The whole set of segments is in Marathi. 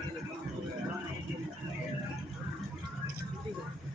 Thank you.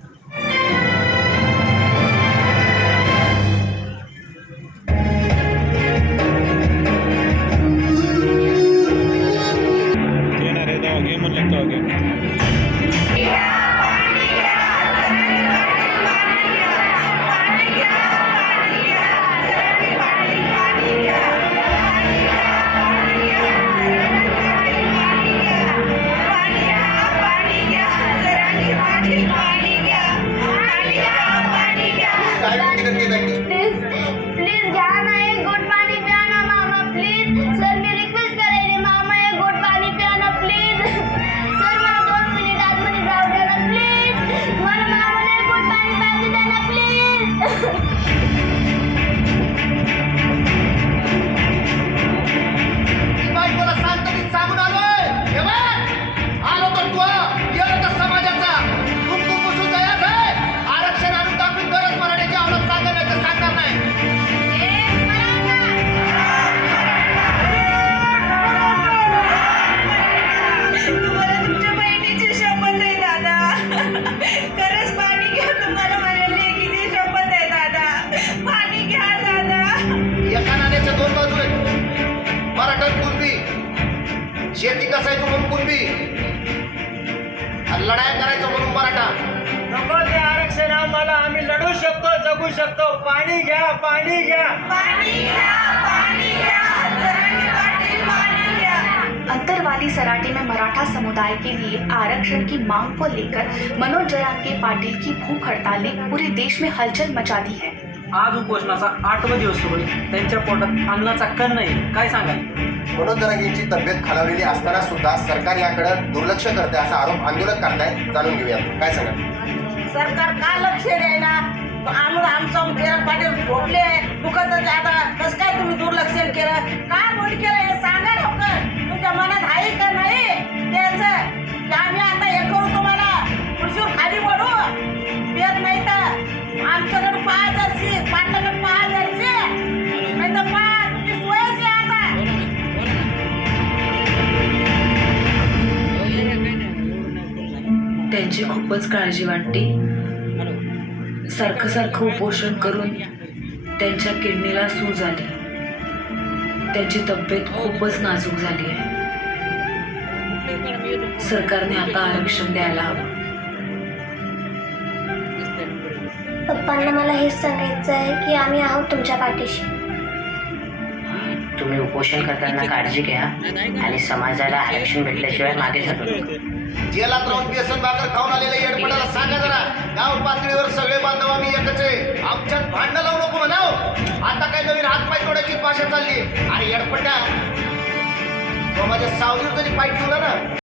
शेती कसायचं म्हणून कुणबी आणि लढाया करायचं म्हणून मराठा. नको ते आरक्षण आम्हाला आम्ही लढू शकतो जगू शकतो. पाणी घ्या पाणी घ्या. पाणी घ्या पाणी घ्या. जरांगे पाटील पाणी घ्या. अंतरवाली सराटे में मराठा समुदाय के लिए आरक्षण की मांग को लेकर मनोज जरांगे पाटिल की भूख हड़ताल ने पूरे देश में हलचल मचा दी है। आज उपोषणाचा आठवा दिवस सुरू आहे त्यांच्या पोटात अन्नाचा कण नाही. काय सांगाल? मनोज जरांगेंची तब्येत खालावलेली असताना सुद्धा सरकार याकडे दुर्लक्ष करते असा आरोप आंदोलक करतायत जाणून घेऊया काय सांगा सरकार का लक्ष द्यायला आम्ही आमचं पाटील झोपले दुखत जाता त्यांची खूपच काळजी वाटते. सारखं सारखं उपोषण करून त्यांच्या किडनीला सूज आली. त्यांची तब्येत खूपच नाजूक झाली आहे. सरकारने आता आरक्षण द्यायला हवं. पप्पांना मला हेच सांगायचं आहे की आम्ही आहोत तुमच्या पाठीशी. तुम्ही उपोषण करताना काळजी घ्या आणि समाजाला आरक्षण भेटल्याशिवाय मागे नका. जेलात राहून बेसन भाकर खाऊन आलेल्या येडपडाला सांगा जरा. गाव पातळीवर सगळे बांधव आम्ही एकच आहे. आमच्यात भांडणं लावू नको म्हणाव. आता काय नवीन हातपाय तोडायची भाषा चालली अरे येडपड्या तो माझ्या सावलीवर तरी पाय ठेवला ना.